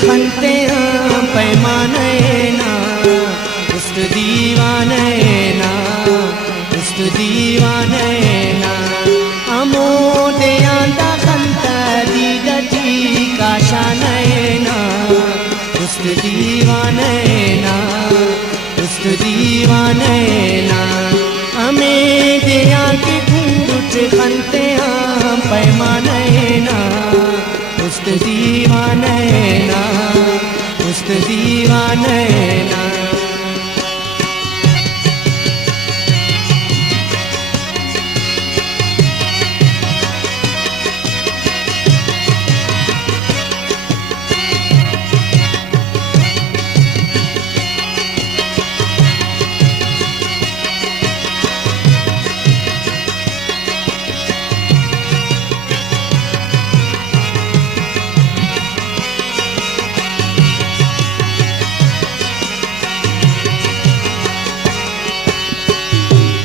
खनते पैमाने ना उस्त दीवाने ना उस्त दीवाने ना अमोदे आंदा खनता दी गटी काशाने ना उस्त दीवाने ना उस्त दीवाने ना हमें दिया के घूंघट खनते पैमाने ना उस्त दीवाने ना उस्त दीवाने ना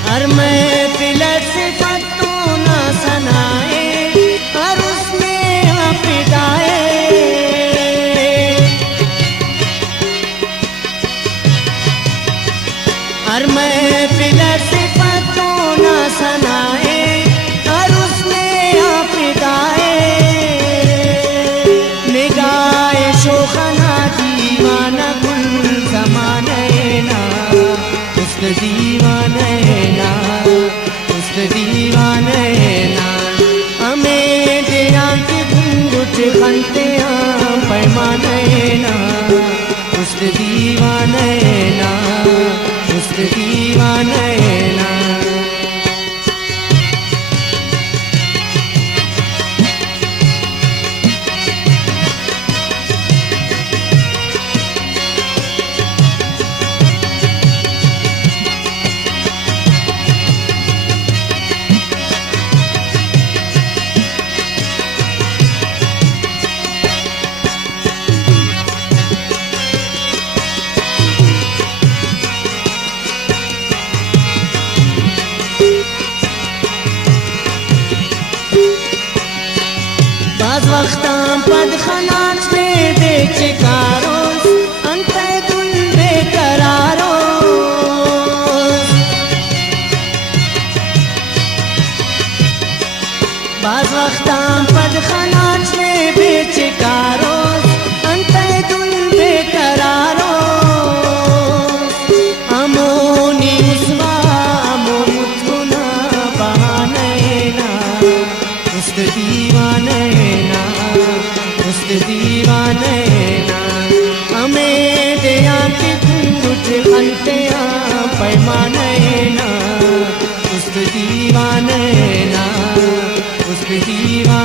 हर महफिल सिफ़तों ना सनाए हर उसमें फिदाए हर महफिल सिफ़तों ना सनाए हर उसमें फिदाए निगाहे शोखना दीवाना गुल ज़माने ना उस्त दीवाने ना उस्त दीवाने ना हमें दिया के घूंघट खनते पैमाने ना उस्त दीवाने ना उस्त दीवाने ना बाज़ वक़्तां पदखनाच में बेचिकारोस अंते गुल बेकरारोस बाज़ वक़्तां पदखनाच में बेचिकारोस अंते गुल बेकरारोस अमोनी उसवा अमो मुझगुना बहाने ना उस्त दीवाने ना उस्त दीवाने ना हमें दिया के घूंघट खनते पैमाने ना उस्त दीवाने ना उस्त दीवाने